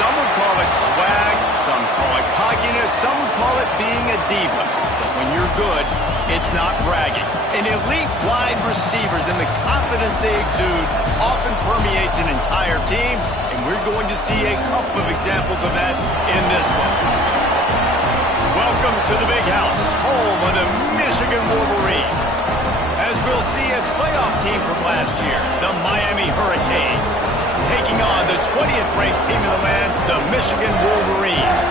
Some would call it swag, some call it cockiness, some would call it being a diva. But when you're good, it's not bragging. And elite wide receivers and the confidence they exude often permeates an entire team, and we're going to see a couple of examples of that in this one. Welcome to the Big House, home of the Michigan Wolverines. As we'll see, a playoff team from last year, the Miami Hurricanes, taking on the 20th ranked team in the land, the Michigan Wolverines.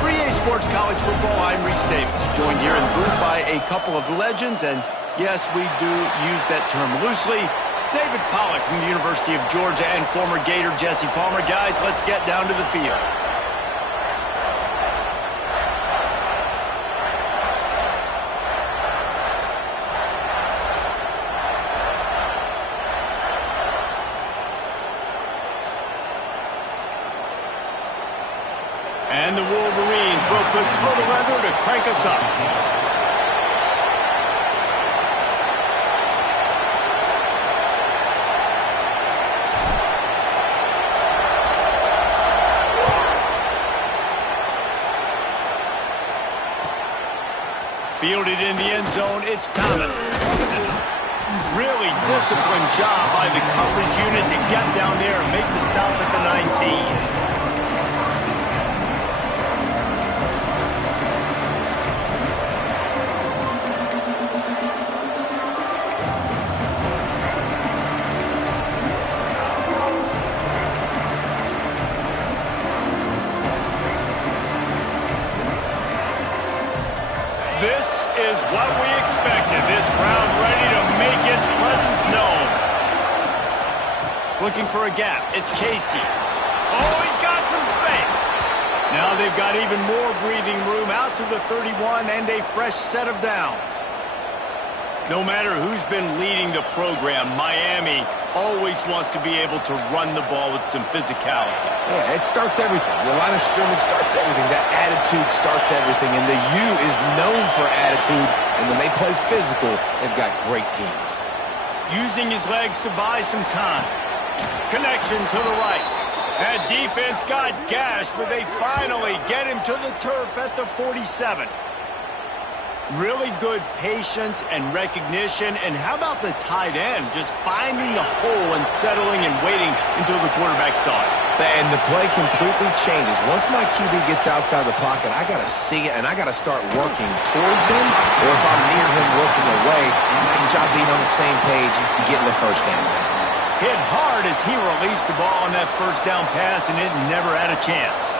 For EA Sports College Football, I'm Reese Davis, joined here in the booth by a couple of legends, and yes, we do use that term loosely. David Pollack from the University of Georgia and former Gator Jesse Palmer. Guys, let's get down to the field. And the Wolverines will put total leather to crank us up. Fielded in the end zone, it's Thomas. Really disciplined job by the coverage unit to get down there and make the stop at the 19. This is what we expected. This crowd ready to make its presence known. Looking for a gap. It's Casey. Oh, he's got some space. Now they've got even more breathing room out to the 31 and a fresh set of downs. No matter who's been leading the program, Miami always wants to be able to run the ball with some physicality. Yeah, it starts everything. The line of scrimmage starts everything. That attitude starts everything. And the U is known for attitude. And when they play physical, they've got great teams. Using his legs to buy some time. Connection to the right. That defense got gashed, but they finally get him to the turf at the 47. Really good patience and recognition. And how about the tight end just finding the hole and settling and waiting until the quarterback saw it? And the play completely changes. Once my QB gets outside the pocket, I got to see it, and I got to start working towards him, or if I'm near him working away, nice job being on the same page and getting the first down. Hit hard as he released the ball on that first down pass, and it never had a chance.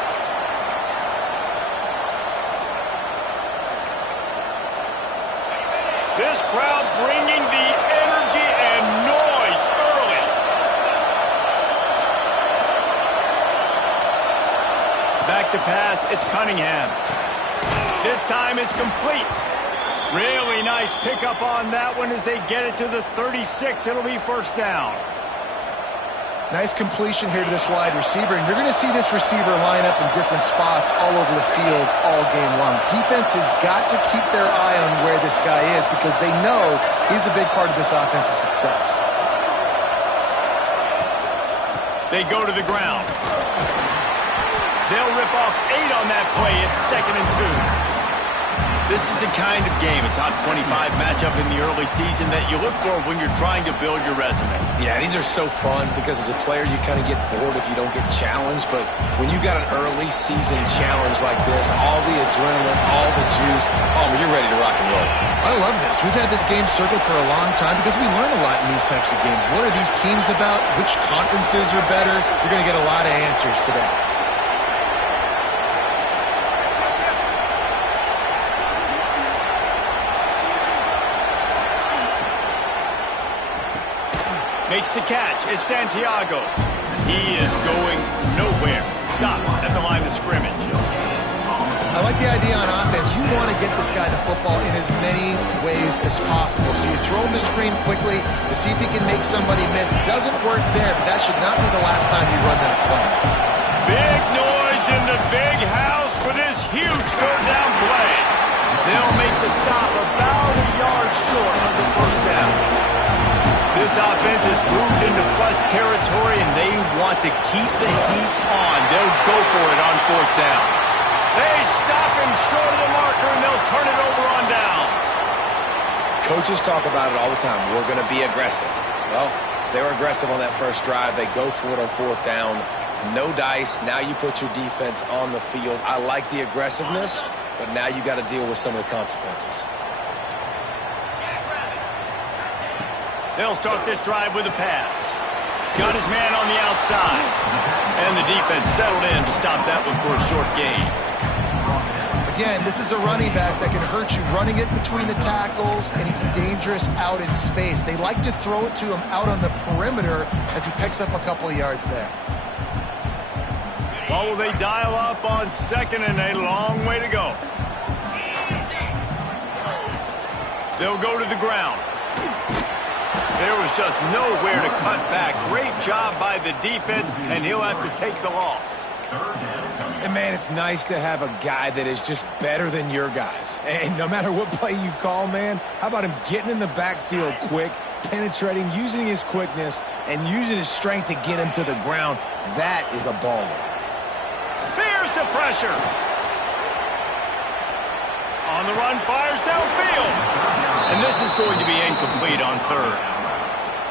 This crowd bringing the energy and noise early. Back to pass, it's Cunningham. This time it's complete. Really nice pickup on that one as they get it to the 36. It'll be first down. Nice completion here to this wide receiver, and you're going to see this receiver line up in different spots all over the field all game long. Defense has got to keep their eye on where this guy is because they know he's a big part of this offense's success. They go to the ground. They'll rip off 8 on that play. It's 2nd and 2. This is the kind of game, a top 25 matchup in the early season that you look for when you're trying to build your resume. Yeah, these are so fun because as a player you kind of get bored if you don't get challenged, but when you got an early season challenge like this, all the adrenaline, all the juice, Palmer, you're ready to rock and roll. I love this. We've had this game circled for a long time because we learn a lot in these types of games. What are these teams about? Which conferences are better? You're going to get a lot of answers today. Makes the catch. It's Santiago. He is going nowhere. Stop at the line of scrimmage. I like the idea on offense. You want to get this guy the football in as many ways as possible. So you throw him the screen quickly to see if he can make somebody miss. It doesn't work there, but that should not be the last time you run that play. Big noise in the big house for this huge third down play. They'll make the stop about a yard short of the first down. This This offense has moved into plus territory, and they want to keep the heat on. They'll go for it on fourth down. They stop him short of the marker, and they'll turn it over on downs. Coaches talk about it all the time. We're going to be aggressive. Well, they were aggressive on that first drive. They go for it on fourth down. No dice. Now you put your defense on the field. I like the aggressiveness, but now you got to deal with some of the consequences. They'll start this drive with a pass. Got his man on the outside. And the defense settled in to stop that one for a short gain. Again, this is a running back that can hurt you running it between the tackles, and he's dangerous out in space. They like to throw it to him out on the perimeter as he picks up a couple of yards there. Well, will they dial up on second and a long way to go? They'll go to the ground. There was just nowhere to cut back. Great job by the defense, and he'll have to take the loss. And, man, it's nice to have a guy that is just better than your guys. And no matter what play you call, man, how about him getting in the backfield quick, penetrating, using his quickness, and using his strength to get him to the ground? That is a baller. Here's the pressure. On the run, fires downfield. And this is going to be incomplete on third.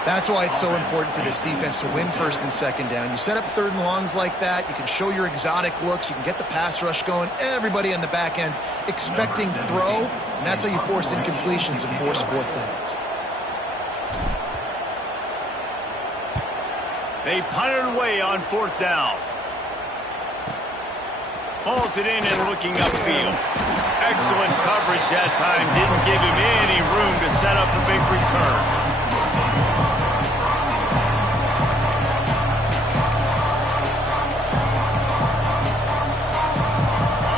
That's why it's so important for this defense to win first and second down. You set up third and longs like that. You can show your exotic looks. You can get the pass rush going. Everybody on the back end expecting throw. And that's how you force incompletions and force fourth downs. They punted away on fourth down. Pulls it in and looking upfield. Excellent coverage that time. Didn't give him any room to set up a big return.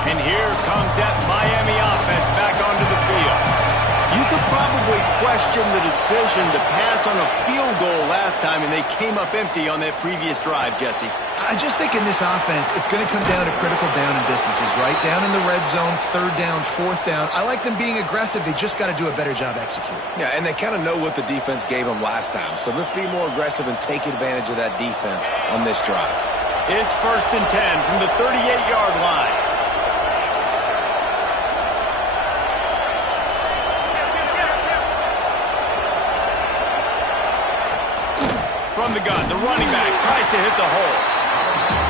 And here comes that Miami offense back onto the field. You could probably question the decision to pass on a field goal last time, and they came up empty on that previous drive, Jesse. I just think in this offense, it's going to come down to critical down and distances, right? Down in the red zone, third down, fourth down. I like them being aggressive. They just got to do a better job executing. Yeah, and they kind of know what the defense gave them last time. So let's be more aggressive and take advantage of that defense on this drive. It's 1st and 10 from the 38-yard line. From the gun, the running back tries to hit the hole.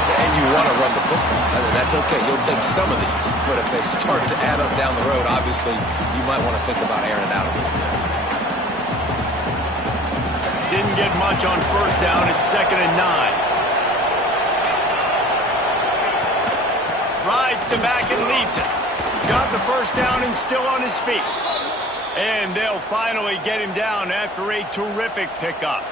And you want to run the football. I mean, that's okay. You'll take some of these. But if they start to add up down the road, obviously, you might want to think about airing it out a little bit. Didn't get much on first down. It's 2nd and 9. Rides the back and leaves it. Got the first down and still on his feet. And they'll finally get him down after a terrific pickup.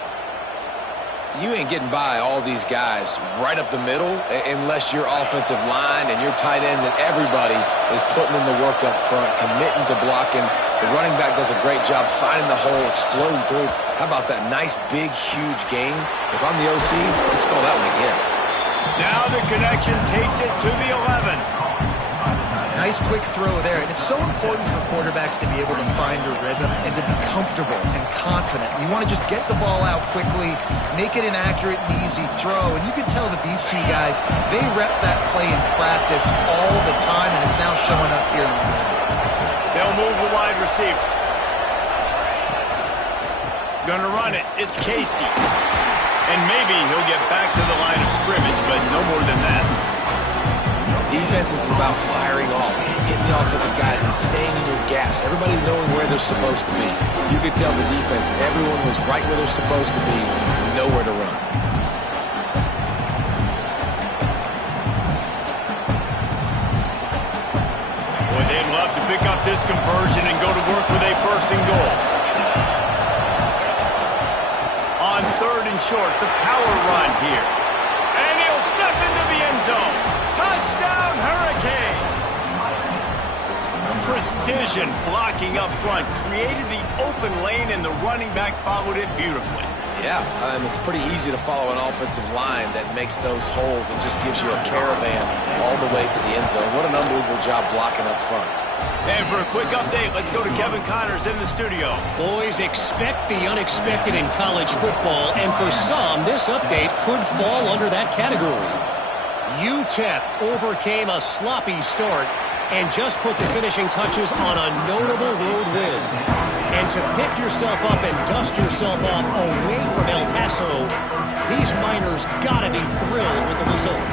You ain't getting by all these guys right up the middle unless your offensive line and your tight ends and everybody is putting in the work up front, committing to blocking. The running back does a great job finding the hole, exploding through. How about that nice, big, huge gain? If I'm the OC, let's call that one again. Now the connection takes it to the 11. Nice quick throw there, and it's so important for quarterbacks to be able to find a rhythm and to be comfortable and confident. You want to just get the ball out quickly, make it an accurate and easy throw, and you can tell that these two guys, they rep that play in practice all the time, and it's now showing up here in the game. They'll move the wide receiver. Gonna run it. It's Casey. And maybe he'll get back to the line of scrimmage, but no more than that. Defense is about firing off, hitting the offensive guys and staying in your gaps. Everybody knowing where they're supposed to be. You could tell the defense, everyone was right where they're supposed to be, nowhere to run. Boy, they'd love to pick up this conversion and go to work with a 1st and goal. On 3rd and short, the power run here. And he'll step into the end zone. Touchdown, Hurricanes! Precision blocking up front created the open lane, and the running back followed it beautifully. Yeah, it's pretty easy to follow an offensive line that makes those holes and just gives you a caravan all the way to the end zone. What an unbelievable job blocking up front. And for a quick update, let's go to Kevin Connors in the studio. Boys, expect the unexpected in college football, and for some, this update could fall under that category. UTEP overcame a sloppy start and just put the finishing touches on a notable road win. And to pick yourself up and dust yourself off away from El Paso, these Miners gotta be thrilled with the result.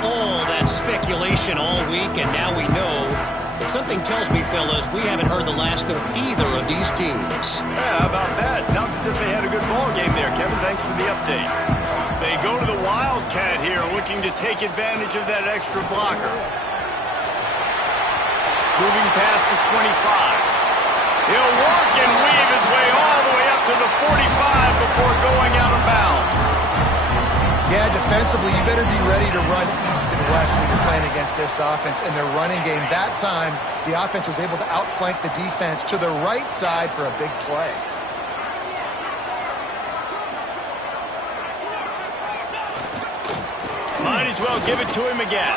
All that speculation all week, and now we know. But something tells me, fellas, we haven't heard the last of either of these teams. Yeah, how about that? Sounds as if they had a good ball game there, Kevin. Thanks for the update. They go to the Wildcat here, looking to take advantage of that extra blocker. Moving past the 25. He'll work and weave his way all the way up to the 45 before going out of bounds. Yeah, defensively, you better be ready to run east and west when you're playing against this offense. In their running game, that time, the offense was able to outflank the defense to the right side for a big play. Might as well give it to him again.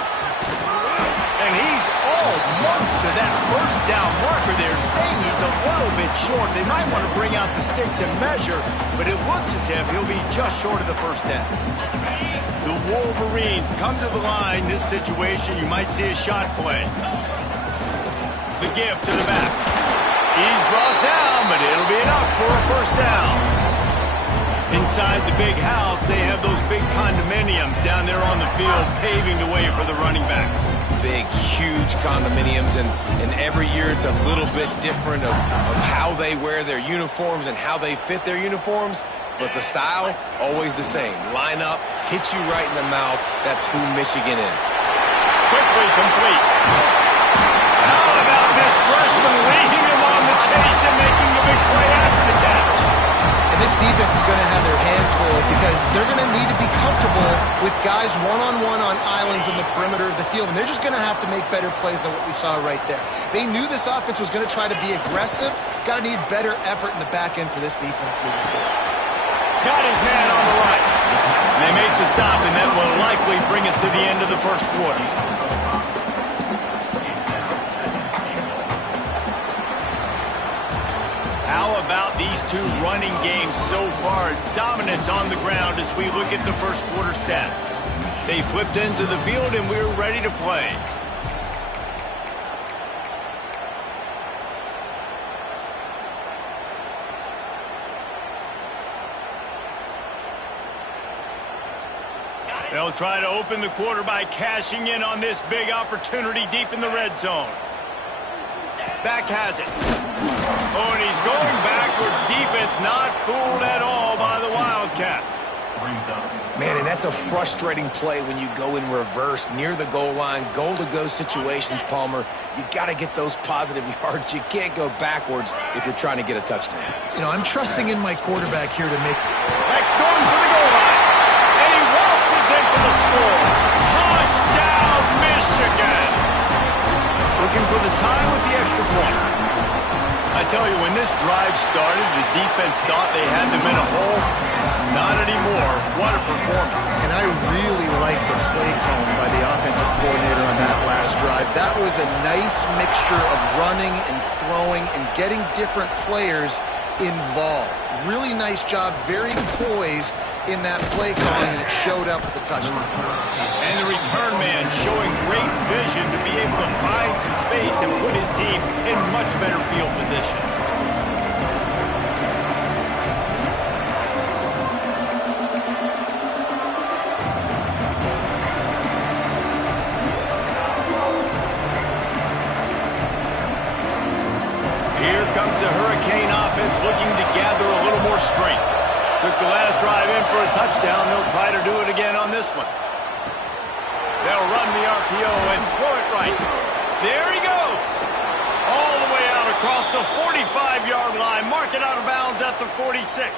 And he's almost to that first down marker there, saying he's a little bit short. They might want to bring out the sticks and measure, but it looks as if he'll be just short of the first down. The Wolverines come to the line. This situation, you might see a shot play. The give to the back. He's brought down, but it'll be enough for a first down. Inside the big house, they have those big condominiums down there on the field, paving the way for the running backs. Big, huge condominiums, and every year it's a little bit different of how they wear their uniforms and how they fit their uniforms, but the style, always the same. Line up, hit you right in the mouth. That's who Michigan is. Quickly complete. How about this freshman leading him on the chase and making the big play after the catch? And this defense is going to have their hands full because they're going to need to be comfortable with guys one-on-one on islands in the perimeter of the field, and they're just going to have to make better plays than what we saw right there. They knew this offense was going to try to be aggressive. Got to need better effort in the back end for this defense moving forward. Got his man on the right. They make the stop, and that will likely bring us to the end of the first quarter. How about these two running games so far? Dominance on the ground as we look at the first quarter stats. They flipped into the field, and we're ready to play. They'll try to open the quarter by cashing in on this big opportunity deep in the red zone. Back has it. Oh, and he's going backwards. Defense not fooled at all by the Wildcat. Man, and that's a frustrating play when you go in reverse near the goal line, goal-to-go situations, Palmer. You got to get those positive yards. You can't go backwards if you're trying to get a touchdown. You know, I'm trusting in my quarterback here to make... X going for the goal line. And he waltzes in for the score. Touchdown, Michigan. Looking for the time with the extra point. I tell you, when this drive started, the defense thought they had them in a hole. Not anymore. What a performance. And I really like the play call by the offensive coordinator on that last drive. That was a nice mixture of running and throwing and getting different players involved. Really nice job, very poised in that play calling, and it showed up with the touchdown. And the return man showing great vision to be able to find some space and put his team in much better field position. Here comes the Hurricane offense looking to gather a little more strength. Took the last drive in for a touchdown. They'll try to do it again on this one. They'll run the RPO and throw it right. There he goes. All the way out across the 45-yard line. Mark it out of bounds at the 46.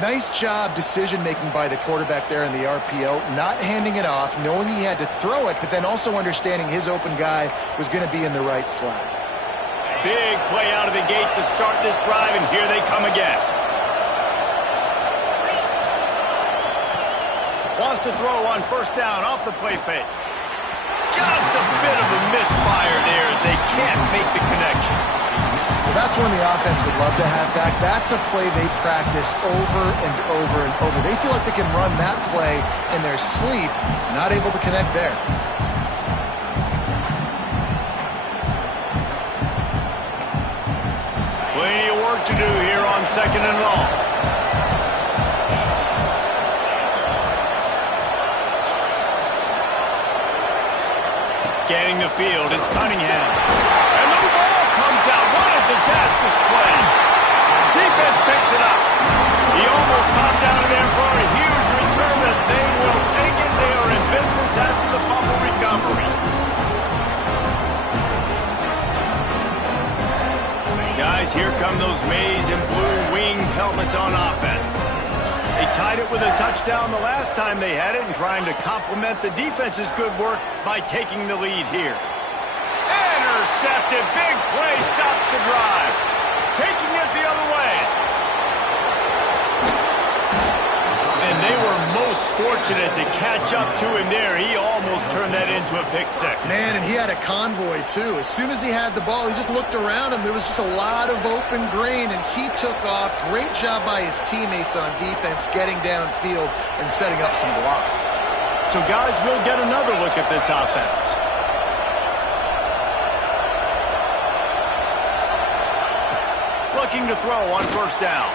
Nice job decision-making by the quarterback there in the RPO, not handing it off, knowing he had to throw it, but then also understanding his open guy was going to be in the right flat. Big play out of the gate to start this drive, and here they come again. Wants to throw on first down off the play fake. Just a bit of a misfire there as they can't make the connection. Well, that's one the offense would love to have back. That's a play they practice over and over and over. They feel like they can run that play in their sleep, not able to connect there. Plenty of work to do here on 2nd and long. Scanning the field, it's Cunningham. And the ball comes out. What a disastrous play. Defense picks it up. He almost popped out of there for a huge return, but they will take it. They are in business after the fumble recovery. Guys, here come those maize and blue winged helmets on offense. They tied it with a touchdown the last time they had it and trying to complement the defense's good work by taking the lead here. Intercepted. Big play stops the drive. Taking it the other way. And they were most fortunate to catch up to him there. He almost turned that into a pick six. Man, and he had a convoy, too. As soon as he had the ball, he just looked around him. There was just a lot of open green, and he took off. Great job by his teammates on defense, getting downfield and setting up some blocks. So, guys, we'll get another look at this offense. Looking to throw on 1st down.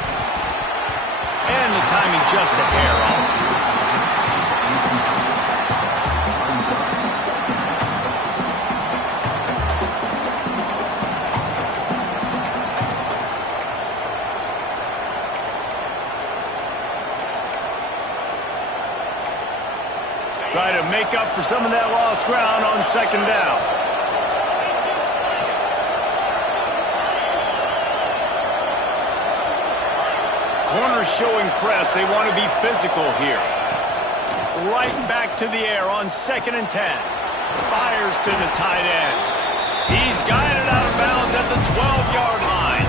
And the timing just a hair off. Try to make up for some of that lost ground on 2nd down. Corners showing press. They want to be physical here. Right back to the air on 2nd and 10. Fires to the tight end. He's guided out of bounds at the 12-yard line.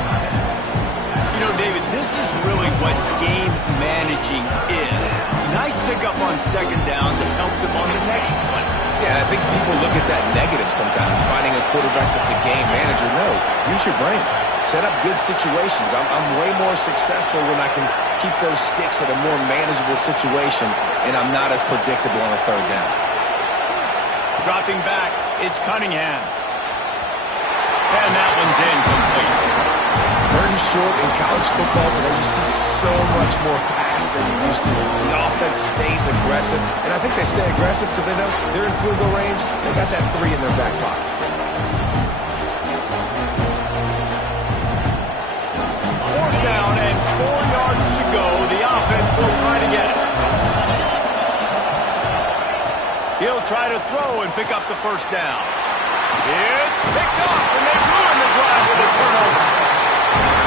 You know, David, this is really what game managing is. Nice pickup on 2nd down to help them on the next one. Yeah, I think people look at that negative sometimes, finding a quarterback that's a game manager. No, use your brain. Set up good situations. I'm way more successful when I can keep those sticks at a more manageable situation, and I'm not as predictable on a 3rd down. Dropping back, it's Cunningham. And that one's incomplete. 3rd and short in college football today, you see so much more pass than you used to. The offense stays aggressive, and I think they stay aggressive because they know they're in field goal range. They got that 3 in their back pocket. 4th down and 4 yards to go. The offense will try to get it. He'll try to throw and pick up the 1st down. It's picked off, and they ruin the drive with a turnover.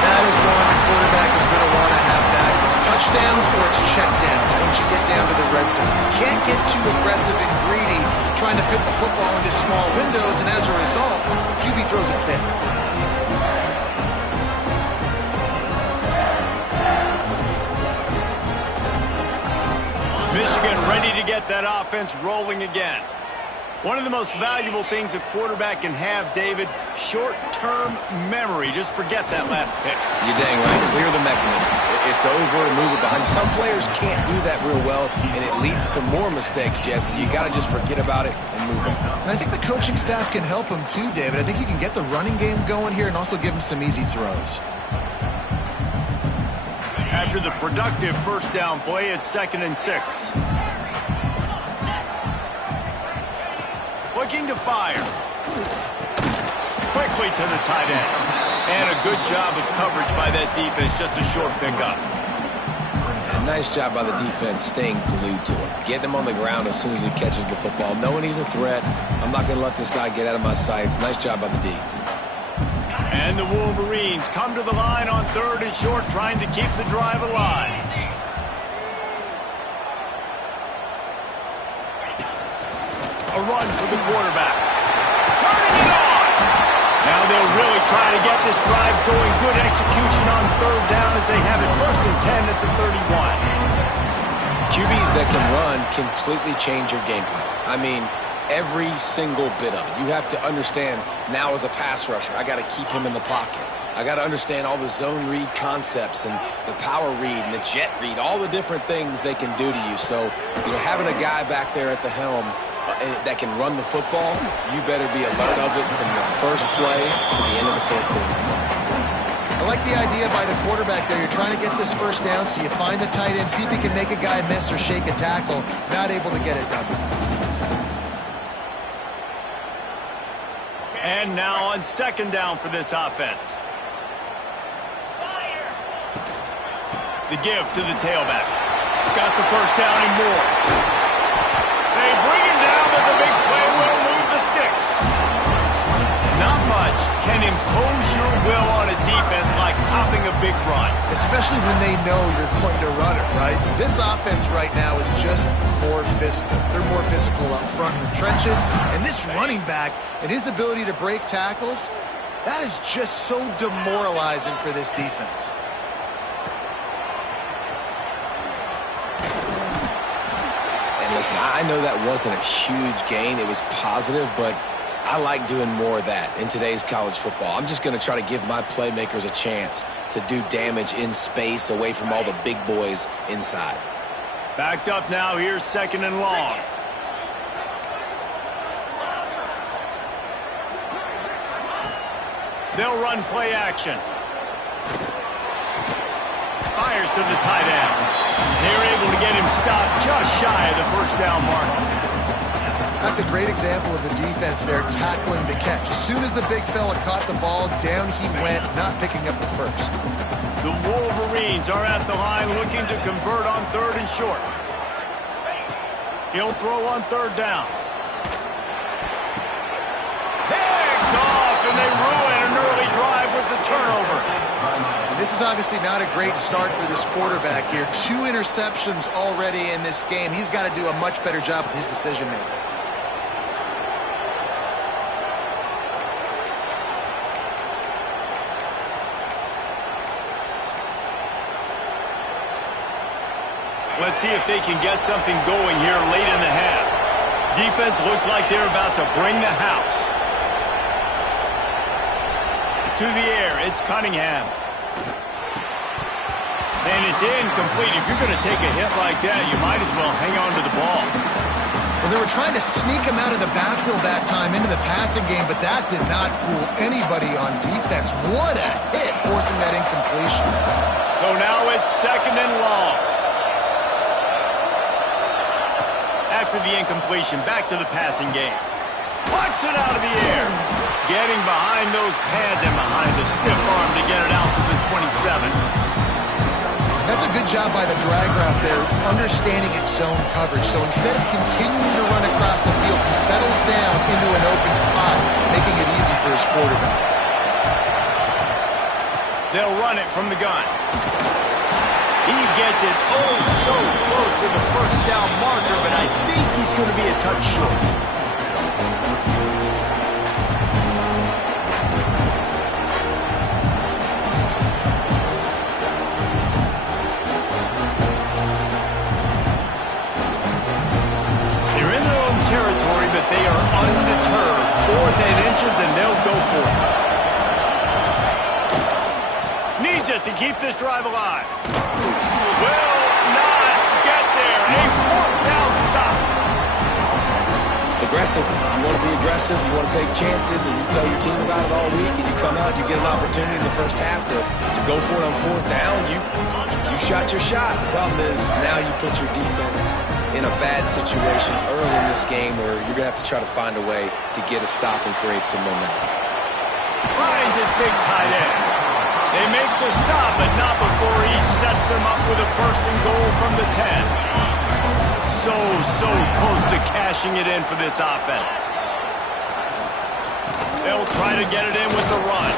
That is one the quarterback is going to want to have back. It's touchdowns or it's checkdowns once you get down to the red zone. You can't get too aggressive and greedy trying to fit the football into small windows, and as a result, QB throws it big. Michigan ready to get that offense rolling again. One of the most valuable things a quarterback can have, David, short-term memory. Just forget that last pick. You're dang right. Clear the mechanism. It's over and move it behind you. Some players can't do that real well, and it leads to more mistakes, Jesse. You got to just forget about it and move on. And I think the coaching staff can help him too, David. I think you can get the running game going here and also give him some easy throws. After the productive 1st down play, it's 2nd and 6. Looking to fire. Quickly to the tight end. And a good job of coverage by that defense. Just a short pickup. And nice job by the defense staying glued to him. Getting him on the ground as soon as he catches the football. Knowing he's a threat. I'm not going to let this guy get out of my sights. Nice job by the D. And the Wolverines come to the line on 3rd and short, trying to keep the drive alive. A run for the quarterback. Turning it on! Now they'll really try to get this drive going. Good execution on 3rd down as they have it 1st and 10 at the 31. QBs that can run completely change your game plan. I mean, Every single bit of it. You have to understand now as a pass rusher, I got to keep him in the pocket. I got to understand all the zone read concepts and the power read and the jet read, all the different things they can do to you. So, having a guy back there at the helm that can run the football, you better be alert of it from the first play to the end of the fourth quarter. I like the idea by the quarterback there. You're trying to get this first down, so you find the tight end, see if he can make a guy miss or shake a tackle. Not able to get it done. And now on second down for this offense. The give to the tailback. Got the first down and more. They bring him down, but the big play will move the sticks. Not much can impose your will on a defense like popping a big run. Especially when they know you're going to run it, right? This offense right now is just more physical. They're more physical up front in the trenches. And this running back and his ability to break tackles, that is just so demoralizing for this defense. Listen, I know that wasn't a huge gain. It was positive, but I like doing more of that in today's college football. I'm just going to try to give my playmakers a chance to do damage in space away from all the big boys inside. Backed up now. Here's second and long. They'll run play action. Fires to the tight end. They're able to get him stopped just shy of the first down mark. That's a great example of the defense there tackling the catch. As soon as the big fella caught the ball, down he went, not picking up the first. The Wolverines are at the line looking to convert on third and short. He'll throw on third down. Picked off, and they ruin an early drive with the turnover. This is obviously not a great start for this quarterback here. 2 interceptions already in this game. He's got to do a much better job with his decision-making. Let's see if they can get something going here late in the half. Defense looks like they're about to bring the house. To the air, it's Cunningham. And it's incomplete. If you're going to take a hit like that, you might as well hang on to the ball. Well, they were trying to sneak him out of the backfield that time into the passing game, but that did not fool anybody on defense. What a hit, forcing that incompletion. So now it's second and long. After the incompletion, back to the passing game. Plucks it out of the air. Getting behind those pads and behind the stiff arm to get it out to the 27. That's a good job by the drag route there, understanding its zone coverage. So instead of continuing to run across the field, he settles down into an open spot, making it easy for his quarterback. They'll run it from the gun. He gets it oh so close to the first down marker, but I think he's going to be a touch short. They're in their own territory, but they are undeterred. 4th and inches, and they'll go for it. Needs it to keep this drive alive. Will not get there. A 4th down stop. Aggressive. You want to be aggressive. You want to take chances, and you tell your team about it all week, and you come out, you get an opportunity in the first half to go for it on 4th down. You shot your shot. The problem is now you put your defense in a bad situation early in this game where you're going to have to try to find a way to get a stop and create some momentum. Finds his big tight end. They make the stop, but not before he sets them up with a first and goal from the 10. So close to cashing it in for this offense. They'll try to get it in with the run.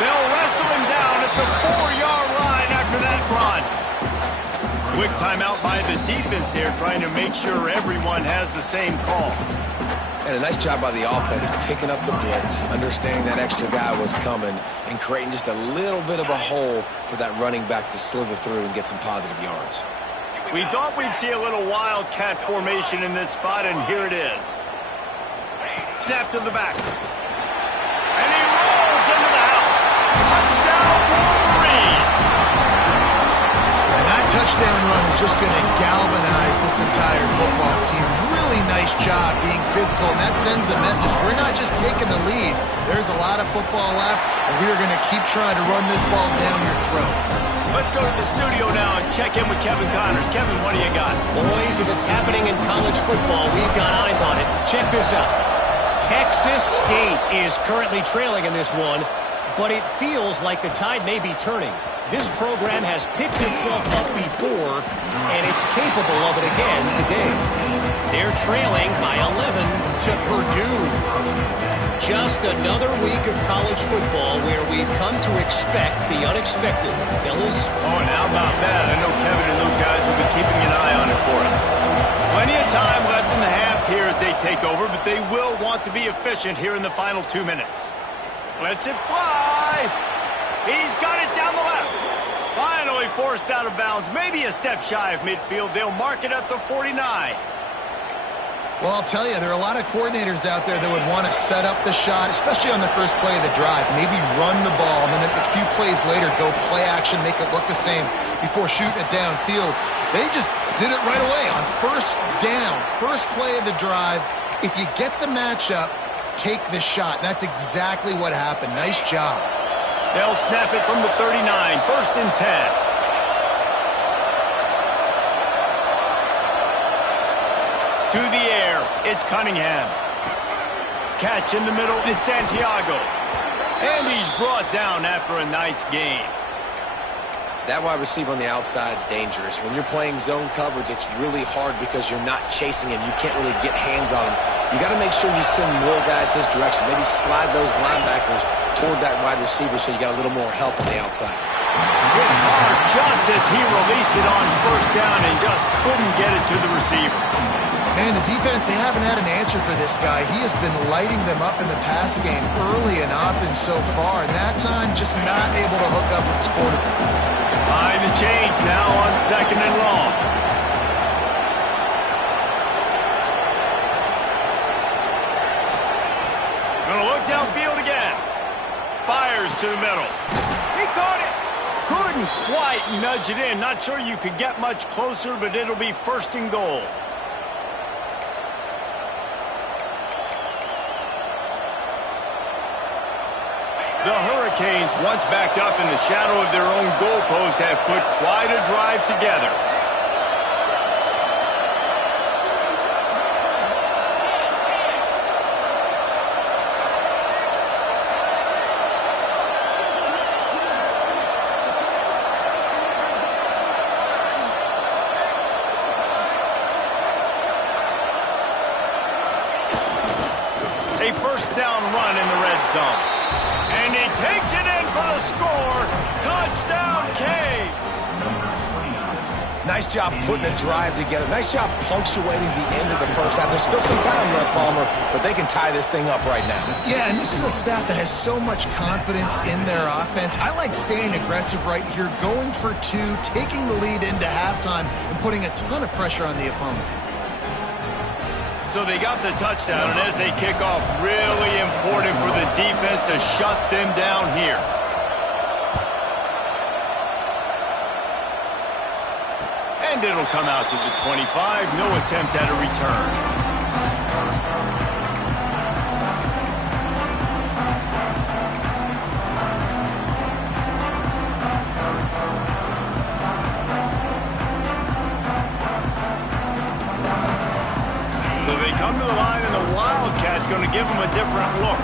They'll wrestle him down at the 4-yard line after that run. Quick timeout by the defense here, trying to make sure everyone has the same call. And a nice job by the offense picking up the blitz, understanding that extra guy was coming, and creating just a little bit of a hole for that running back to slither through and get some positive yards. We thought we'd see a little wildcat formation in this spot, and here it is. snap to the back. And he rolls into the house. Touchdown, Wolverine! And that touchdown run is just going to galvanize this entire football team. Really nice job being physical, and that sends a message. We're not just taking the lead. There's a lot of football left, and we are going to keep trying to run this ball down your throat. Let's go to the studio now and check in with Kevin Connors. Kevin, what do you got? Boys, if it's happening in college football, we've got eyes on it. Check this out. Texas State is currently trailing in this one, but it feels like the tide may be turning. This program has picked itself up before, and it's capable of it again today. They're trailing by 11 to Purdue. Just another week of college football where we've come to expect the unexpected. Fellas? Oh, and how about that? I know Kevin and those guys will be keeping an eye on it for us. Plenty of time left in the half here as they take over, but they will want to be efficient here in the final 2 minutes. Lets it fly. He's got it down the left. Finally forced out of bounds. Maybe a step shy of midfield. They'll mark it at the 49. Well, I'll tell you, there are a lot of coordinators out there that would want to set up the shot, especially on the first play of the drive. Maybe run the ball, and then a few plays later, go play action, make it look the same before shooting it downfield. They just did it right away on first down, first play of the drive. If you get the matchup, take the shot. That's exactly what happened. Nice job. They'll snap it from the 39, 1st and 10. To the air, it's Cunningham. Catch in the middle, it's Santiago. And he's brought down after a nice gain. That wide receiver on the outside is dangerous. When you're playing zone coverage, it's really hard because you're not chasing him. You can't really get hands on him. You got to make sure you send more guys his direction. Maybe slide those linebackers toward that wide receiver so you got a little more help on the outside. Hit hard just as he released it on first down and just couldn't get it to the receiver. Man, the defense, they haven't had an answer for this guy. He has been lighting them up in the pass game early and often so far, and that time just not able to hook up with his quarterback. Behind the chains now on 2nd and long. Gonna look downfield again. Fires to the middle. He caught it. Couldn't quite nudge it in. Not sure you could get much closer, but it'll be 1st and goal. The Hurricanes, once backed up in the shadow of their own goalpost, have put quite a drive together. A 1st down run in the red zone. And he takes it in for the score. Touchdown, Canes. Nice job putting a drive together. Nice job punctuating the end of the first half. There's still some time left, Palmer, but they can tie this thing up right now. Yeah, and this is a staff that has so much confidence in their offense. I like staying aggressive right here, going for 2, taking the lead into halftime, and putting a ton of pressure on the opponent. So they got the touchdown, and as they kick off, really important for the defense to shut them down here. And it'll come out to the 25. No attempt at a return. So they come to the line, and the Wildcat going to give them a different look.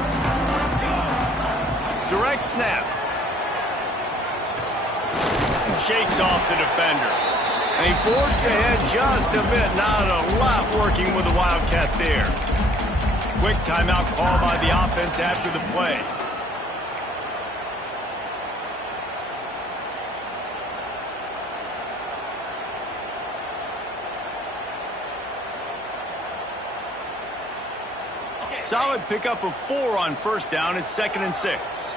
Direct snap. Shakes off the defender. And he forged ahead just a bit. Not a lot working with the Wildcat there. Quick timeout call by the offense after the play. Solid pickup of 4 on 1st down. It's 2nd and 6.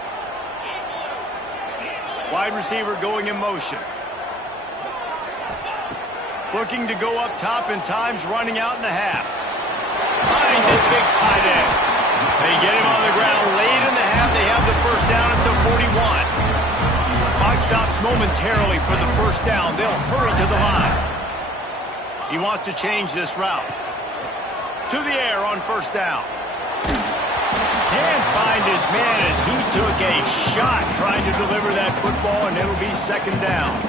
Wide receiver going in motion. Looking to go up top, and time's running out in the half. Finds his big tight end. They get him on the ground late in the half. They have the first down at the 41. Clock stops momentarily for the first down. They'll hurry to the line. He wants to change this route. To the air on first down. Can't find his man as he took a shot trying to deliver that football, and it'll be second down.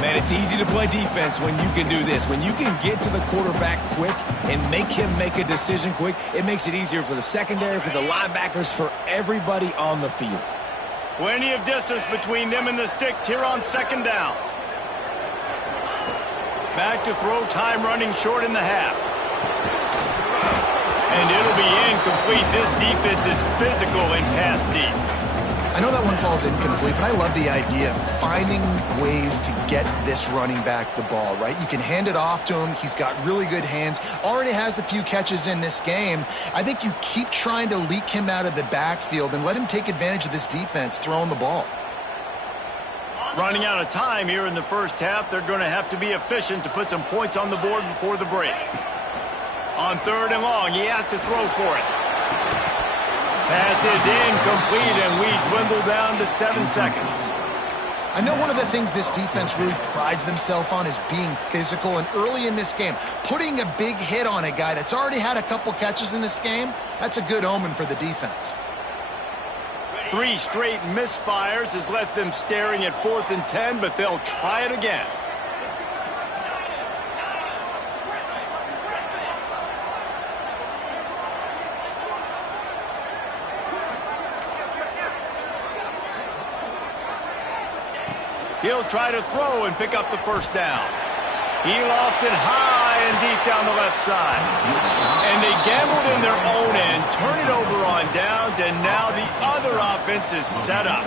Man, it's easy to play defense when you can do this. When you can get to the quarterback quick and make him make a decision quick, it makes it easier for the secondary, for the linebackers, for everybody on the field. Plenty of distance between them and the sticks here on second down. Back to throw, time running short in the half. And it'll be incomplete. This defense is physical and pass deep. I know that one falls incomplete, but I love the idea of finding ways to get this running back the ball, right? You can hand it off to him. He's got really good hands. Already has a few catches in this game. I think you keep trying to leak him out of the backfield and let him take advantage of this defense throwing the ball. Running out of time here in the first half. They're going to have to be efficient to put some points on the board before the break. On third and long, he has to throw for it. Pass is incomplete, and we dwindle down to 7 seconds. I know one of the things this defense really prides themselves on is being physical, and early in this game, putting a big hit on a guy that's already had a couple catches in this game, that's a good omen for the defense. 3 straight misfires has left them staring at 4th and 10, but they'll try it again. He'll try to throw and pick up the first down. He lofts it high and deep down the left side. And they gambled in their own end, turn it over on downs, and now the other offense is set up.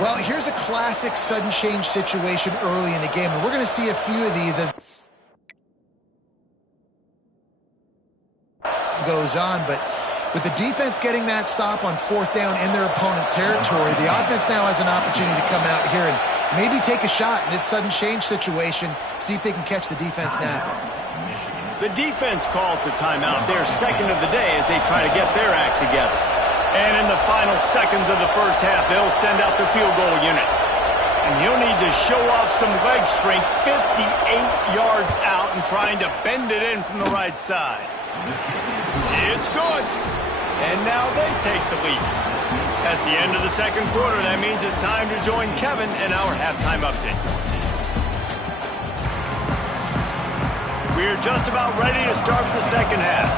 Well, here's a classic sudden change situation early in the game, and we're going to see a few of these as goes on, but with the defense getting that stop on 4th down in their opponent territory, the offense now has an opportunity to come out here and maybe take a shot in this sudden change situation, see if they can catch the defense napping. The defense calls the timeout, their second of the day, as they try to get their act together. And in the final seconds of the first half, they'll send out the field goal unit. And he'll need to show off some leg strength, 58 yards out and trying to bend it in from the right side. It's good. And now they take the lead. That's the end of the second quarter. That means it's time to join Kevin in our halftime update. We're just about ready to start the second half.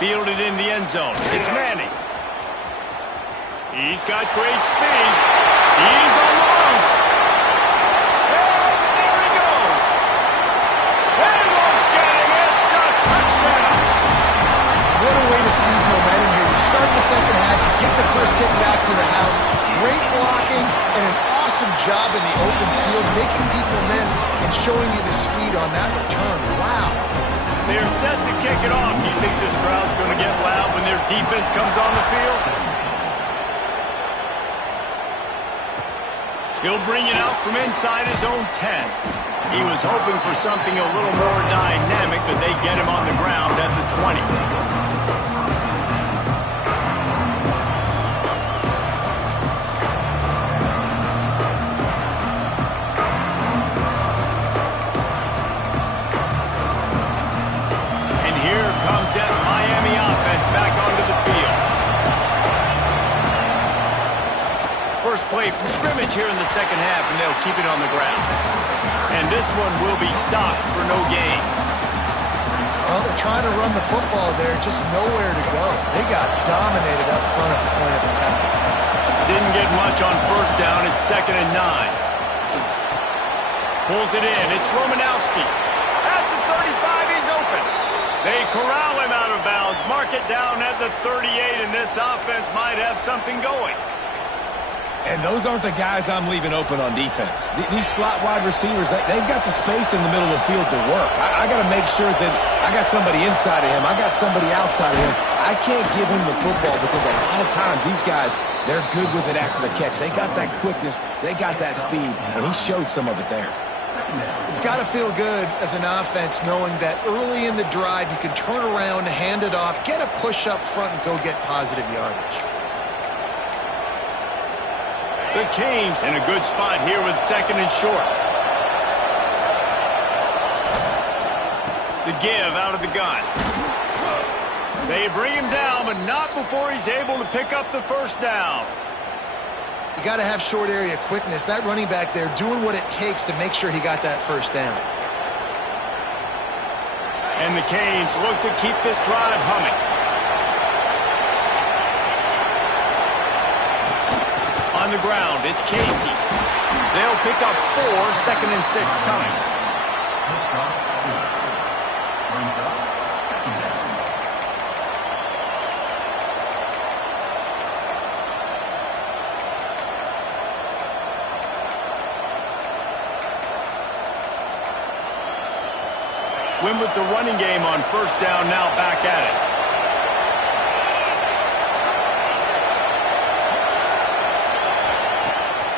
Fielded in the end zone. It's Manning. He's got great speed. He's on the loose. And there he goes. They won't get him. It's a touchdown. What a way to seize momentum here. You start the second half, you take the first kick back to the house. Great blocking and an awesome job in the open field, making people miss and showing you the speed on that return. Wow. They're set to kick it off. You think this crowd's going to get loud when their defense comes on the field? He'll bring it out from inside his own 10. He was hoping for something a little more dynamic, but they get him on the ground at the 20. And here comes that Miami offense back onto the field. First play from scrimmage here in the second half, and they'll keep it on the ground. And this one will be stopped for no gain. Well, they're trying to run the football there, just nowhere to go. They got dominated up front at the point of attack. Didn't get much on first down. It's 2nd and 9. Pulls it in. It's Romanowski. At the 35, he's open. They corral him out of bounds. Mark it down at the 38, and this offense might have something going. And those aren't the guys I'm leaving open on defense. These slot wide receivers, they've got the space in the middle of the field to work. I got to make sure that I got somebody inside of him. I got somebody outside of him. I can't give him the football because a lot of times these guys, they're good with it after the catch. They got that quickness. They got that speed, and he showed some of it there. It's got to feel good as an offense knowing that early in the drive you can turn around, hand it off, get a push up front, and go get positive yardage. The Canes in a good spot here with 2nd and short. The give out of the gun. They bring him down, but not before he's able to pick up the first down. You got to have short area quickness. That running back there doing what it takes to make sure he got that first down. And the Canes look to keep this drive humming. On the ground, it's Casey. They'll pick up 4, 2nd and 6 coming. Win with the running game on first down, now back at it.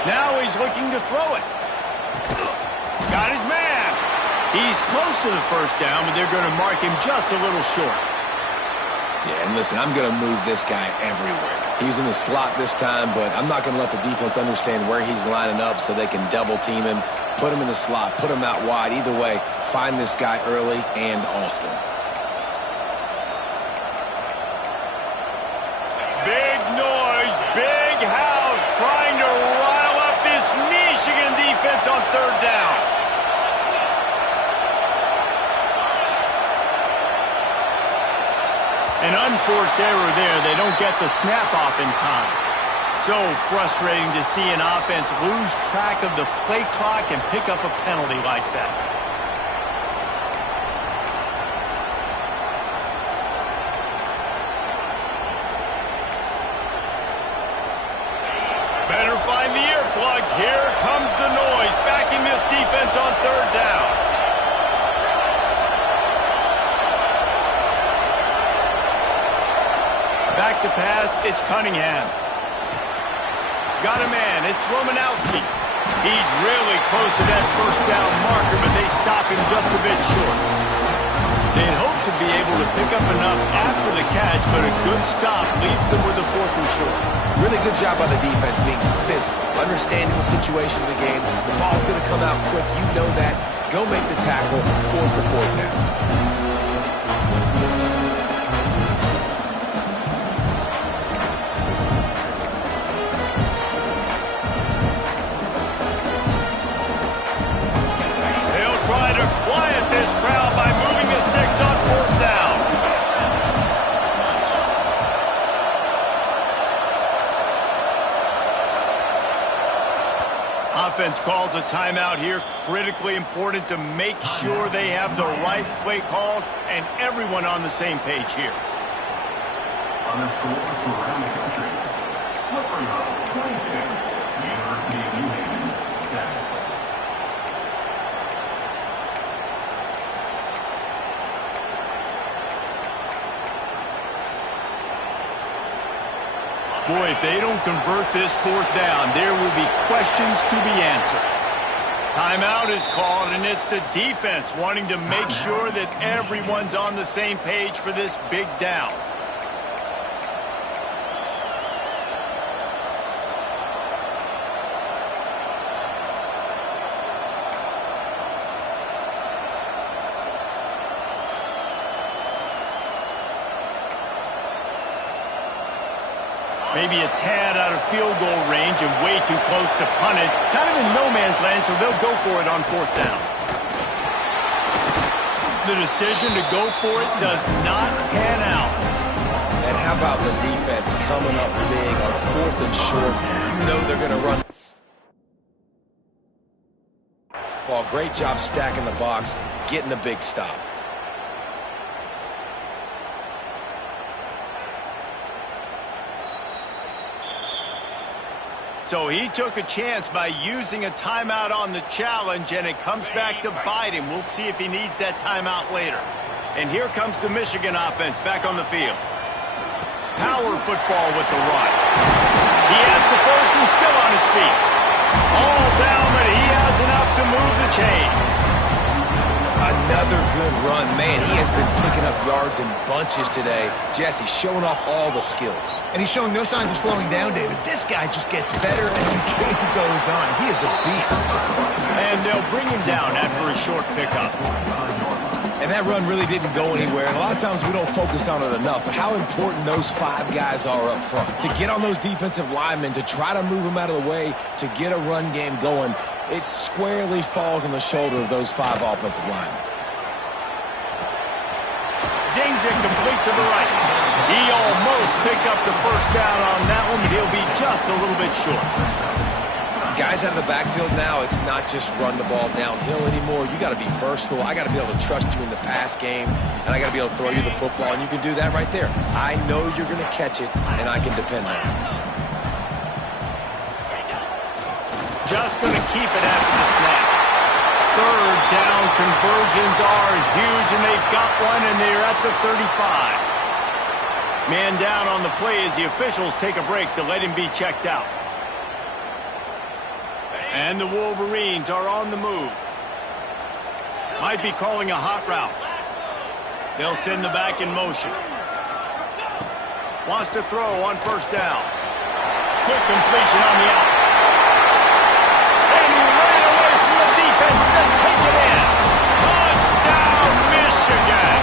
Now he's looking to throw it. Got his man. He's close to the first down, but they're going to mark him just a little short. Yeah, and listen, I'm going to move this guy everywhere. He's in the slot this time, but I'm not going to let the defense understand where he's lining up so they can double team him, put him in the slot, put him out wide. Either way, find this guy early and often. Big noise, big house, trying to rile up this Michigan defense on 3rd down. An unforced error there. They don't get the snap off in time. So frustrating to see an offense lose track of the play clock and pick up a penalty like that. Better find the earplugs. Here comes the noise, backing this defense on 3rd down. Back to pass, it's Cunningham. Got a man, it's Romanowski. He's really close to that first down marker, but they stop him just a bit short. They'd hope to be able to pick up enough after the catch, but a good stop leaves them with a 4th and short. Really good job by the defense being physical, understanding the situation of the game. The ball's going to come out quick. You know that. Go make the tackle, force the 4th down. Offense calls a timeout here. Critically important to make sure they have the right play called and everyone on the same page here. On the score from around the country, Slippery Road, 22, University of New Haven, 7. Boy, if they don't convert this 4th down, there will be questions to be answered. Timeout is called, and it's the defense wanting to make sure that everyone's on the same page for this big down. Maybe a tad out of field goal range and way too close to punt it. Kind of in no man's land, so they'll go for it on 4th down. The decision to go for it does not pan out. And how about the defense coming up big on 4th and short? You know they're going to run. Well, great job stacking the box, getting the big stop. So he took a chance by using a timeout on the challenge, and it comes back to bite him. We'll see if he needs that timeout later. And here comes the Michigan offense back on the field. Power football with the run. He has the first and still on his feet. All down, but he has enough to move the chains. Another good run. Man, he has been picking up yards in bunches today. Jesse showing off all the skills. And he's showing no signs of slowing down, David. This guy just gets better as the game goes on. He is a beast. And they'll bring him down after a short pickup. And that run really didn't go anywhere. And a lot of times we don't focus on it enough. But how important those 5 guys are up front. To get on those defensive linemen, to try to move them out of the way, to get a run game going, it squarely falls on the shoulder of those 5 offensive linemen. Zings it complete to the right. He almost picked up the first down on that one, but he'll be just a little bit short. Guys out of the backfield now, it's not just run the ball downhill anymore. You got to be versatile. I got to be able to trust you in the pass game, and I got to be able to throw you the football, and you can do that right there. I know you're going to catch it, and I can depend on it. Just going to keep it after the snap. Third down conversions are huge, and they've got one, and they're at the 35. Man down on the play as the officials take a break to let him be checked out. And the Wolverines are on the move. Might be calling a hot route. They'll send the back in motion. Wants to throw on first down. Quick completion on the out. And he ran away from the defense to take it in. Touchdown, Michigan.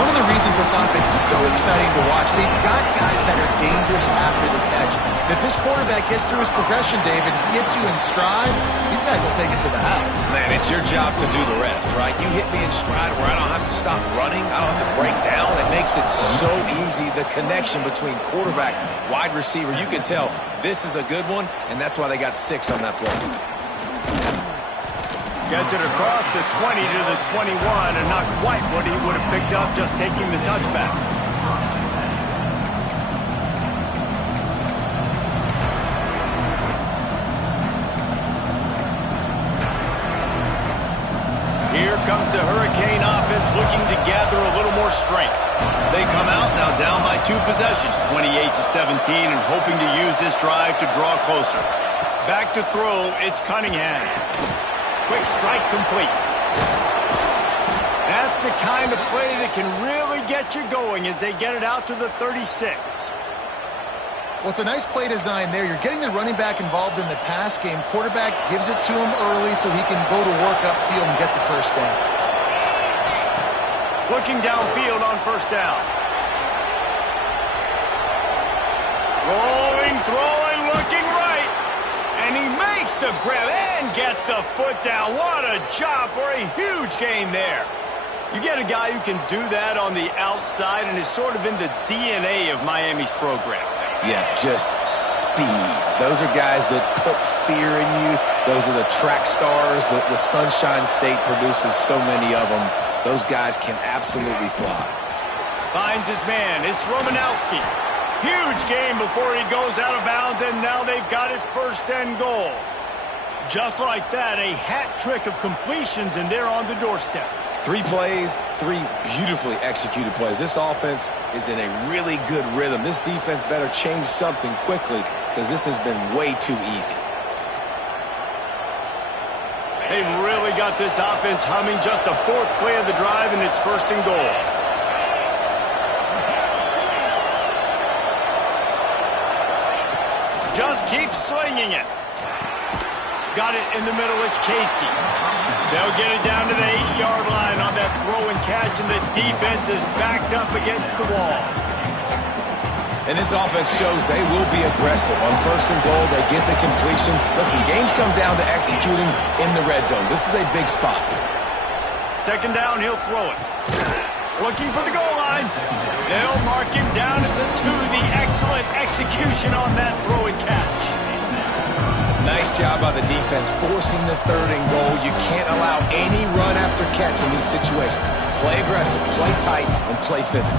One of the reasons this offense is so exciting to watch, they've got guys that are dangerous after the catch. And if this quarterback gets through his progression, David, hits you in stride, these guys will take it to the house. Man, it's your job to do the rest, right? You hit me in stride where I don't have to stop running. I don't have to break down. It makes it so easy, the connection between quarterback, wide receiver. You can tell this is a good one, and that's why they got 6 on that play. Gets it across the 20 to the 21, and not quite what he would have picked up just taking the touchback. Here comes the Hurricane offense looking to gather a little more strength. They come out now down by 2 possessions, 28-17, and hoping to use this drive to draw closer. Back to throw, it's Cunningham. Quick strike complete. That's the kind of play that can really get you going as they get it out to the 36. Well, it's a nice play design there. You're getting the running back involved in the pass game. Quarterback gives it to him early so he can go to work upfield and get the first down. Looking downfield on first down. Rolling, throwing, looking right. And he makes the grab and gets the foot down. What a job for a huge gain there. You get a guy who can do that on the outside and is sort of in the DNA of Miami's program. Yeah, just speed. Those are guys that put fear in you. Those are the track stars. The Sunshine State produces so many of them. Those guys can absolutely fly. Finds his man. It's Romanowski. Huge game before he goes out of bounds, and now they've got it 1st and goal. Just like that, a hat trick of completions, and they're on the doorstep. 3 plays, 3 beautifully executed plays. This offense is in a really good rhythm. This defense better change something quickly because this has been way too easy. They've really got this offense humming. Just the 4th play of the drive, and it's 1st and goal. Just keep slinging it. Got it in the middle. It's Casey. They'll get it down to the 8-yard line on that throw and catch, and the defense is backed up against the wall. And this offense shows they will be aggressive. On 1st and goal, they get the completion. Listen, games come down to executing in the red zone. This is a big spot. 2nd down, he'll throw it. Looking for the goal line. They'll mark him down at the 2. The excellent execution on that throw and catch. Nice job by the defense forcing the 3rd and goal. You can't allow any run after catch in these situations. Play aggressive, play tight, and play physical.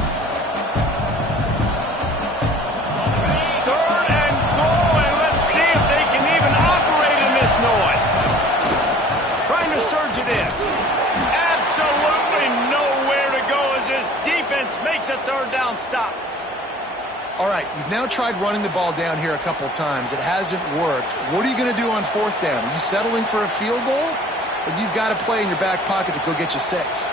3rd and goal, and let's see if they can even operate in this noise. Trying to surge it in. Absolutely nowhere to go as this defense makes a 3rd down stop. All right, you've now tried running the ball down here a couple times. It hasn't worked. What are you going to do on 4th down? Are you settling for a field goal? but you've got to play in your back pocket to go get you 6.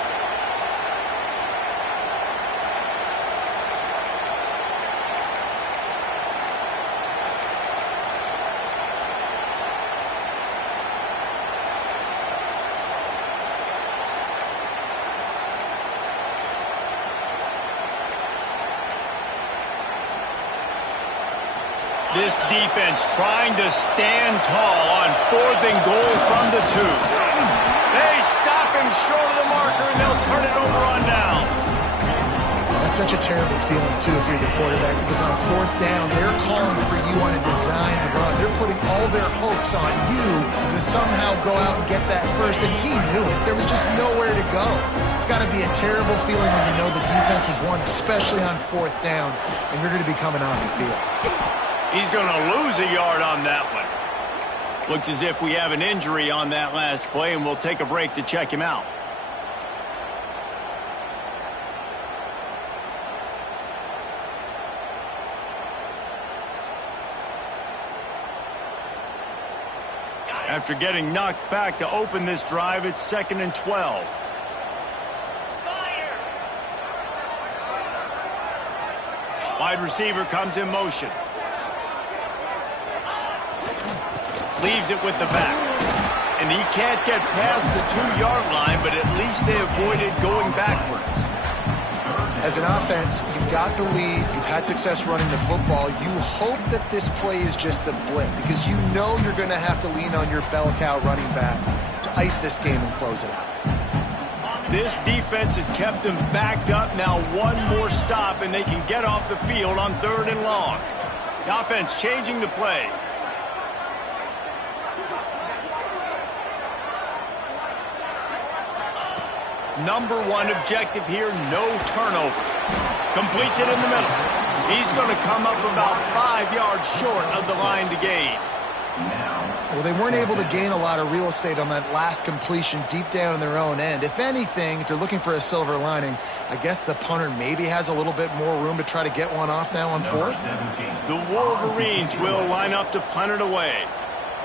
This defense trying to stand tall on 4th and goal from the 2. They stop him short of the marker, and they'll turn it over on down. That's such a terrible feeling, too, if you're the quarterback, because on 4th down, they're calling for you on a designed run. They're putting all their hopes on you to somehow go out and get that first, and he knew it. There was just nowhere to go. It's got to be a terrible feeling when you know the defense has won, especially on 4th down, and you're going to be coming on the field. He's going to lose a yard on that one. Looks as if we have an injury on that last play, and we'll take a break to check him out. After getting knocked back to open this drive, it's 2nd and 12. Wide receiver comes in motion. Leaves it with the back. And he can't get past the 2-yard line, but at least they avoided going backwards. As an offense, you've got the lead. You've had success running the football. You hope that this play is just a blip because you know you're going to have to lean on your bell cow running back to ice this game and close it out. This defense has kept them backed up. Now one more stop, and they can get off the field on 3rd and long. The offense changing the play. Number 1 objective here, no turnover. Completes it in the middle. He's going to come up about 5 yards short of the line to gain. Well, they weren't able to gain a lot of real estate on that last completion deep down in their own end. If anything, if you're looking for a silver lining, I guess the punter maybe has a little bit more room to try to get one off now on 4th. The Wolverines will line up to punt it away.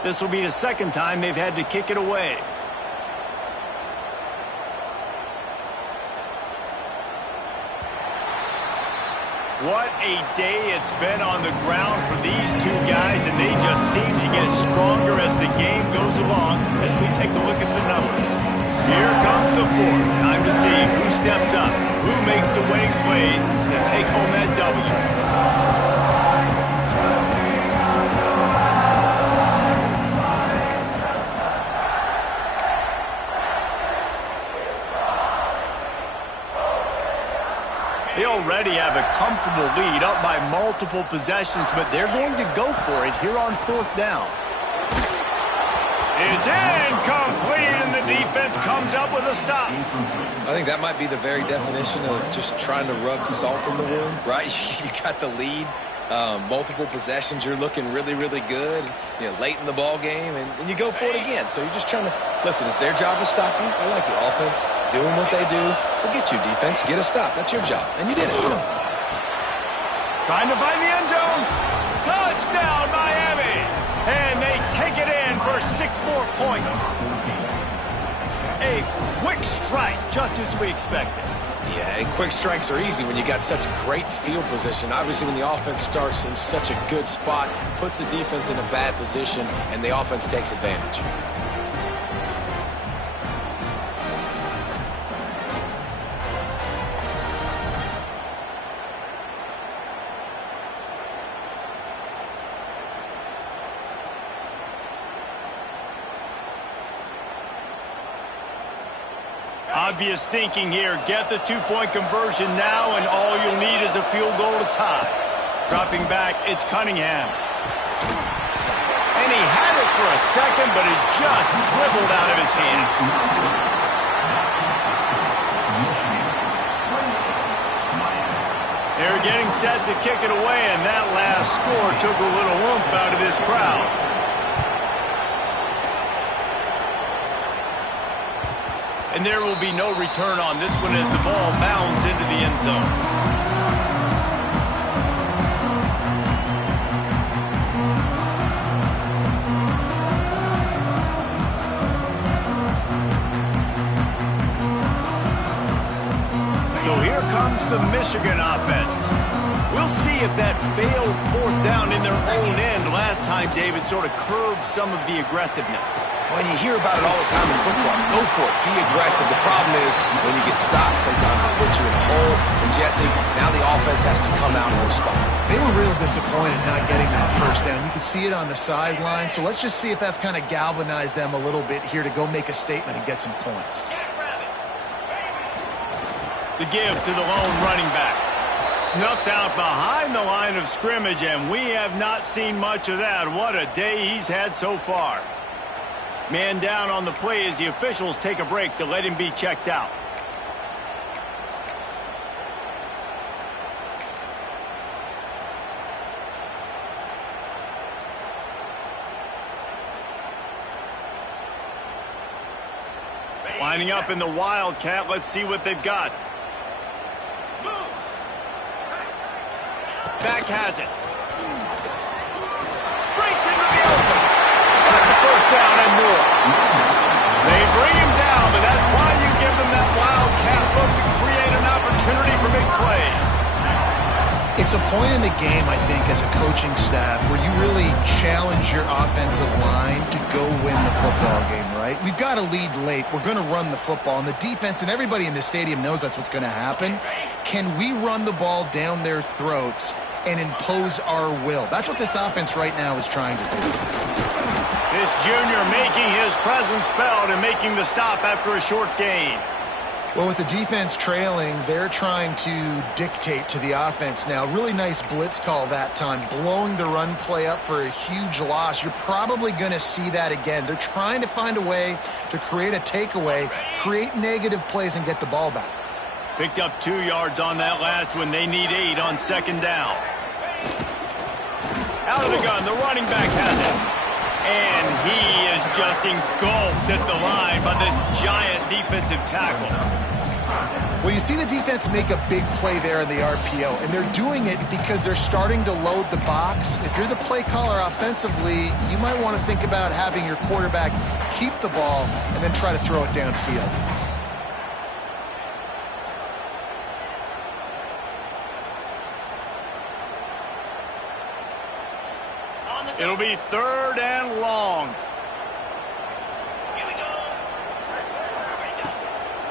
This will be the 2nd time they've had to kick it away. What a day it's been on the ground for these 2 guys, and they just seem to get stronger as the game goes along as we take a look at the numbers. Here comes the 4th. Time to see who steps up, who makes the winning plays to take home that W. They already have a comfortable lead, up by multiple possessions, but they're going to go for it here on 4th down. It's incomplete, and the defense comes up with a stop. I think that might be the very definition of just trying to rub salt in the wound, right? You got the lead, multiple possessions, you're looking really, really good, late in the ball game, and you go for it again. So you're just trying to, listen, it's their job to stop you. I like the offense doing what they do. Forget you, defense. Get a stop. That's your job. And you did it. Trying to find the end zone. Touchdown, Miami. And they take it in for 6 more points. A quick strike, just as we expected. Yeah, and quick strikes are easy when you got such great field position. Obviously, when the offense starts in such a good spot, puts the defense in a bad position, and the offense takes advantage. Obvious thinking here. Get the 2-point conversion now, and all you'll need is a field goal to tie. Dropping back, it's Cunningham. And he had it for a second, but it just dribbled out of his hands. They're getting set to kick it away, and that last score took a little oomph out of this crowd. And there will be no return on this one as the ball bounds into the end zone. comes the Michigan offense. We'll see if that failed fourth down in their own end last time, David, sort of curbed some of the aggressiveness. Well, you hear about it all the time in football. Go for it. Be aggressive. The problem is when you get stopped, sometimes it puts you in a hole. And, Jesse, now the offense has to come out and respond. They were real disappointed not getting that first down. You could see it on the sideline. So let's just see if that's kind of galvanized them a little bit here to go make a statement and get some points. The give to the lone running back. Snuffed out behind the line of scrimmage, and we have not seen much of that. What a day he's had so far. Man down on the play as the officials take a break to let him be checked out. Lining up in the Wildcat. Let's see what they've got. Back has it. Breaks into the open. Got the first down and more. They bring him down, but that's why you give them that Wildcat look to create an opportunity for big plays. It's a point in the game, I think, as a coaching staff where you really challenge your offensive line to go win the football game, right? We've got to lead late. We're going to run the football, and the defense and everybody in the stadium knows that's what's going to happen. Can we run the ball down their throats and impose our will? That's what this offense right now is trying to do. This junior making his presence felt and making the stop after a short gain. Well, with the defense trailing, they're trying to dictate to the offense now. Really nice blitz call that time, blowing the run play up for a huge loss. You're probably going to see that again. They're trying to find a way to create a takeaway, create negative plays, and get the ball back. Picked up 2 yards on that last one. They need 8 on second down. Out of the gun, the running back has it. And he is just engulfed at the line by this giant defensive tackle. Well, you see the defense make a big play there in the RPO, and they're doing it because they're starting to load the box. If you're the play caller offensively, you might want to think about having your quarterback keep the ball and then try to throw it downfield. It'll be 3rd and long.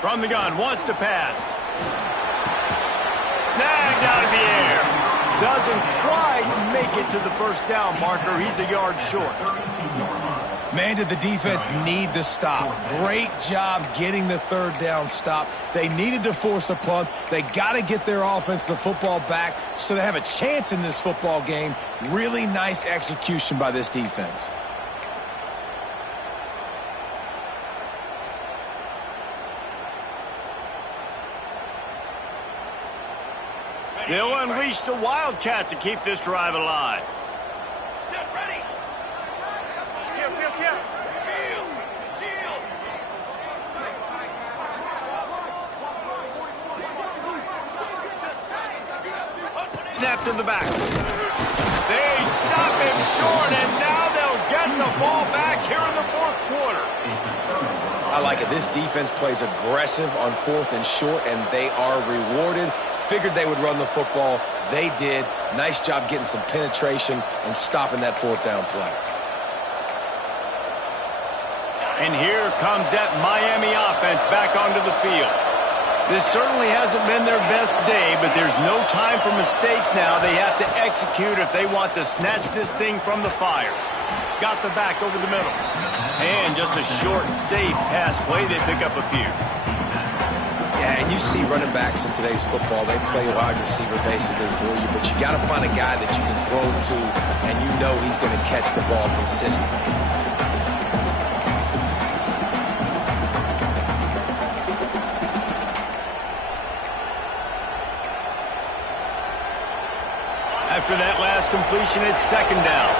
From the gun, wants to pass. Snagged out of the air. Doesn't quite make it to the first down marker. He's a yard short. Man, did the defense need the stop. Great job getting the 3rd down stop. They needed to force a punt. They got to get their offense the football back so they have a chance in this football game. Really nice execution by this defense. They'll unleash the Wildcat to keep this drive alive. Snapped in the back. They stop him short, and now they'll get the ball back here in the 4th quarter. I like it. This defense plays aggressive on 4th and short, and they are rewarded. Figured they would run the football. They did. Nice job getting some penetration and stopping that 4th down play. And here comes that Miami offense back onto the field. This certainly hasn't been their best day, but there's no time for mistakes now. They have to execute if they want to snatch this thing from the fire. Got the back over the middle. And just a short, safe pass play. They pick up a few. Yeah, and you see running backs in today's football, they play wide receiver basically for you, but you got to find a guy that you can throw to, and you know he's going to catch the ball consistently. After that last completion, it's 2nd down.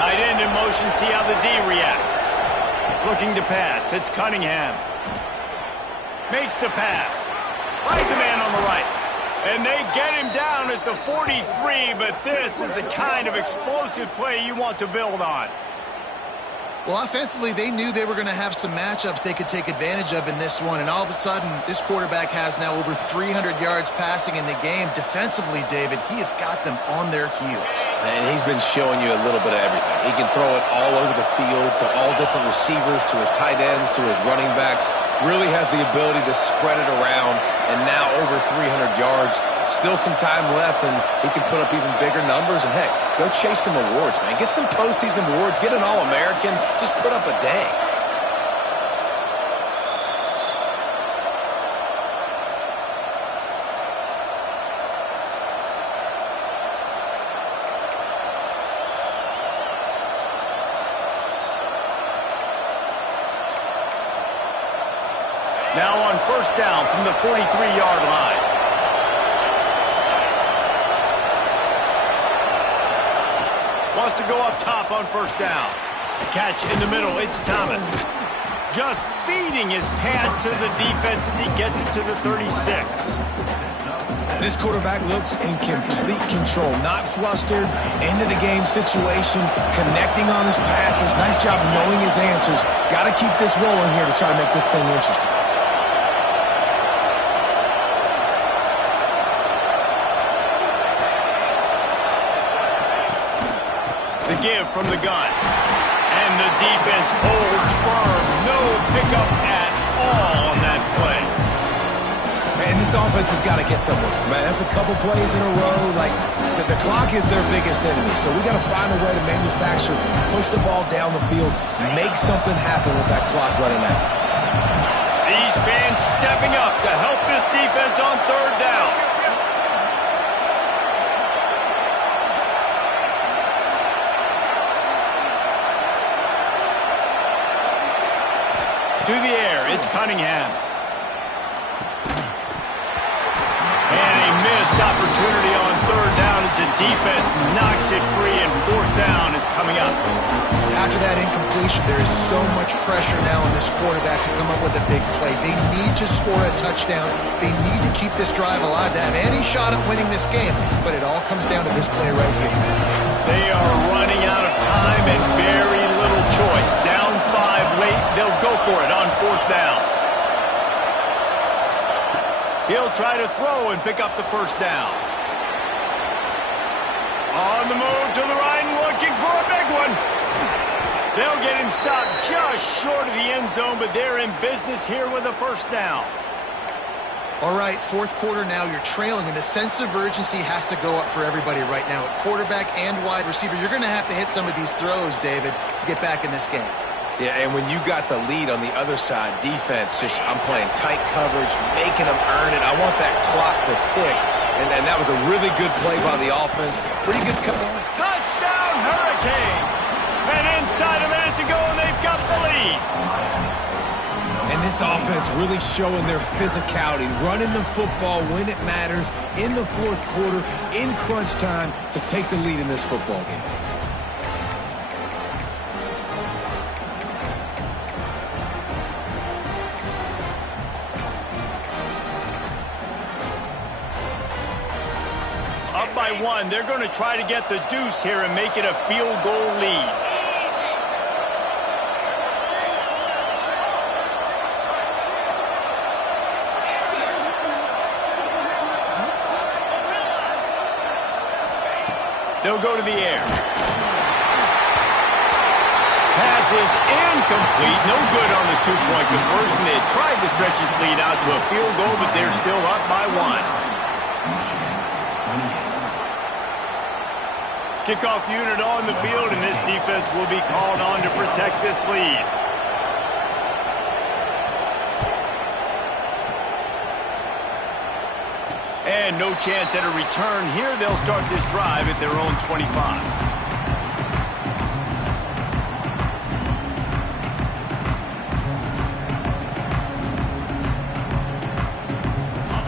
Tight end in motion, see how the D reacts. Looking to pass, it's Cunningham. Makes the pass. Finds a man on the right. And they get him down at the 43, but this is the kind of explosive play you want to build on. Well, offensively, they knew they were going to have some matchups they could take advantage of in this one, and all of a sudden, this quarterback has now over 300 yards passing in the game. Defensively, David, he has got them on their heels. And he's been showing you a little bit of everything. He can throw it all over the field to all different receivers, to his tight ends, to his running backs. Really has the ability to spread it around, and now over 300 yards. Still some time left, and he can put up even bigger numbers. And, heck, go chase some awards, man. Get some postseason awards. Get an All-American. Just put up a day. Now on first down from the 43-yard line. Wants to go up top on first down. Catch in the middle, it's Thomas. Just feeding his pads to the defense as he gets it to the 36. This quarterback looks in complete control, not flustered, into the game situation, connecting on his passes. Nice job knowing his answers. Got to keep this rolling here to try to make this thing interesting. The give from the gun. And the defense holds firm. No pickup at all on that play. And this offense has got to get somewhere. Man, that's a couple plays in a row. Like, the clock is their biggest enemy. So we got to find a way to manufacture, push the ball down the field, make something happen with that clock running out. These fans stepping up to help this defense on third down. To the air, it's Cunningham. And a missed opportunity on third down as the defense knocks it free, and fourth down is coming up. After that incompletion, there is so much pressure now on this quarterback to come up with a big play. They need to score a touchdown. They need to keep this drive alive to have any shot at winning this game. But it all comes down to this play right here. They are running out of time and very little choice. Down 5 late, they'll go for it on fourth down. He'll try to throw and pick up the first down. On the move to the right and looking for a big one. They'll get him stopped just short of the end zone, but they're in business here with a first down. All right, fourth quarter now, you're trailing, and the sense of urgency has to go up for everybody right now. At quarterback and wide receiver, you're going to have to hit some of these throws, David, to get back in this game. Yeah, and when you got the lead on the other side, defense, I'm playing tight coverage, making them earn it. I want that clock to tick, and that was a really good play by the offense. Pretty good cover. Touchdown, Hurricane! And inside a minute to go, and they've got the lead. And this offense really showing their physicality, running the football when it matters, in the fourth quarter, in crunch time, to take the lead in this football game. Up by 1, they're going to try to get the deuce here and make it a field goal lead. They'll go to the air. Pass is incomplete. No good on the two-point conversion. They tried to stretch this lead out to a field goal, but they're still up by 1. Kickoff unit on the field, and this defense will be called on to protect this lead. And no chance at a return here. They'll start this drive at their own 25.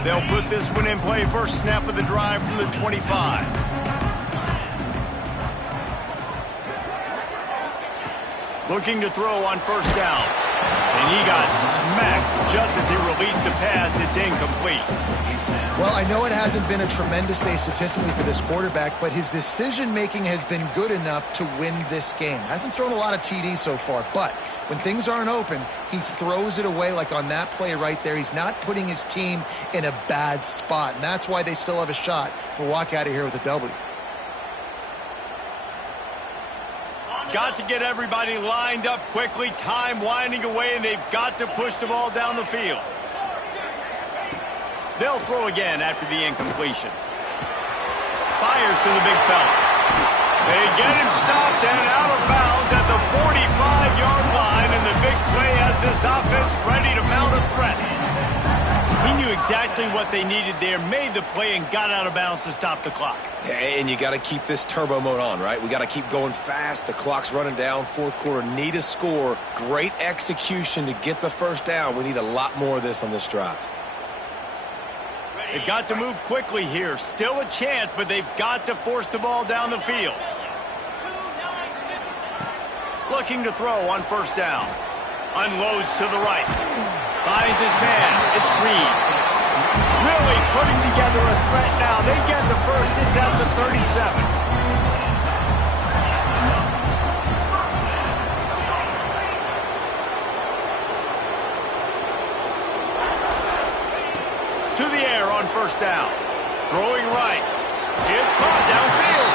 They'll put this one in play. First snap of the drive from the 25. Looking to throw on first down. And he got smacked just as he released the pass. It's incomplete. Well, I know it hasn't been a tremendous day statistically for this quarterback, but his decision-making has been good enough to win this game. Hasn't thrown a lot of TDs so far, but when things aren't open, he throws it away like on that play right there. He's not putting his team in a bad spot, and that's why they still have a shot to walk out of here with a W. Got to get everybody lined up quickly. Time winding away, and they've got to push the ball down the field. They'll throw again after the incompletion. Fires to the big fella. They get him stopped and out of bounds at the 45-yard line, and the big play has this offense ready to mount a threat. He knew exactly what they needed there, made the play, and got out of bounds to stop the clock. And you got to keep this turbo mode on, right? We got to keep going fast. The clock's running down. Fourth quarter, need a score. Great execution to get the first down. We need a lot more of this on this drive. They've got to move quickly here. Still a chance, but they've got to force the ball down the field. Looking to throw on first down. Unloads to the right. Finds his man. It's Reed. Really putting together a threat now. They get the first. It's at the 37. To the air on first down. Throwing right. It's caught downfield.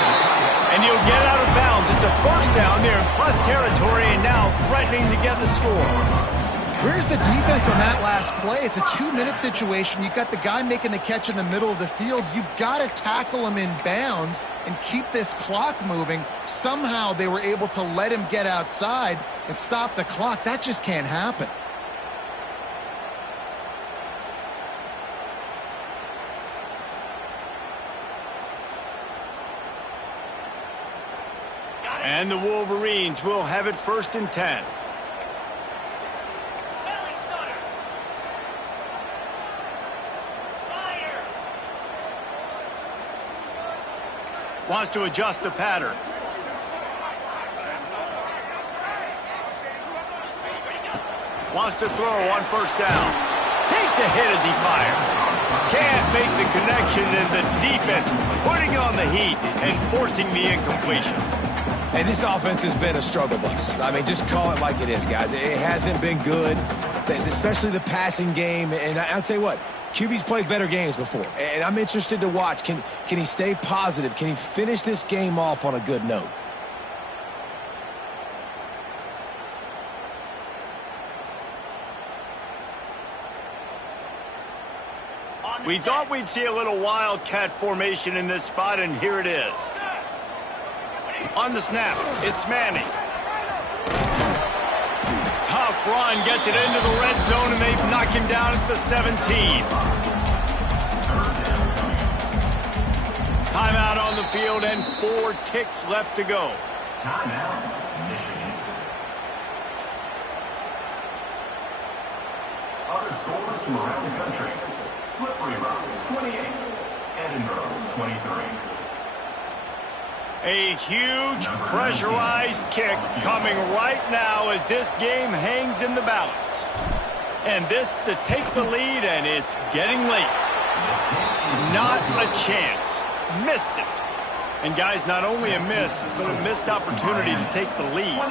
And he'll get out of bounds. It's a first down there in plus territory, and now threatening to get the score. Where's the defense on that last play? It's a 2-minute situation. You've got the guy making the catch in the middle of the field. You've got to tackle him in bounds and keep this clock moving. Somehow they were able to let him get outside and stop the clock. That just can't happen. And the Wolverines will have it first and 10. Wants to adjust the pattern. Wants to throw on first down. Takes a hit as he fires. Can't make the connection, and the defense putting on the heat and forcing the incompletion. Hey, this offense has been a struggle bus. I mean, just call it like it is, guys. It hasn't been good, especially the passing game. And I'll tell you what, QB's played better games before. And I'm interested to watch. Can he stay positive? Can he finish this game off on a good note? We thought we'd see a little wildcat formation in this spot, and here it is. On the snap, it's Manning. Tough run, gets it into the red zone, and they've knocked him down at the 17. Timeout on the field, and 4 ticks left to go. Timeout, Michigan. Other scores from around the country. Slippery Rock, 28. Edinburgh, 23. A huge pressurized kick coming right now as this game hangs in the balance. And this to take the lead, and it's getting late. Not a chance. Missed it. And guys, not only a miss, but a missed opportunity to take the lead.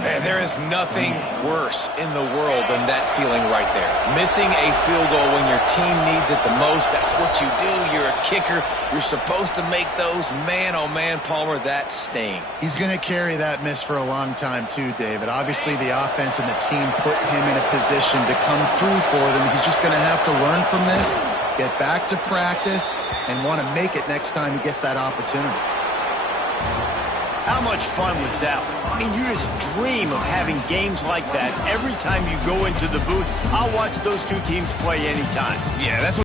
Man, there is nothing worse in the world than that feeling right there. Missing a field goal when your team needs it the most. That's what you do. You're a kicker. You're supposed to make those. Man, oh man, Palmer, that sting. He's going to carry that miss for a long time too, David. Obviously, the offense and the team put him in a position to come through for them. He's just going to have to learn from this, get back to practice, and want to make it next time he gets that opportunity. How much fun was that? I mean, you just dream of having games like that every time you go into the booth. I'll watch those two teams play anytime. Yeah, that's what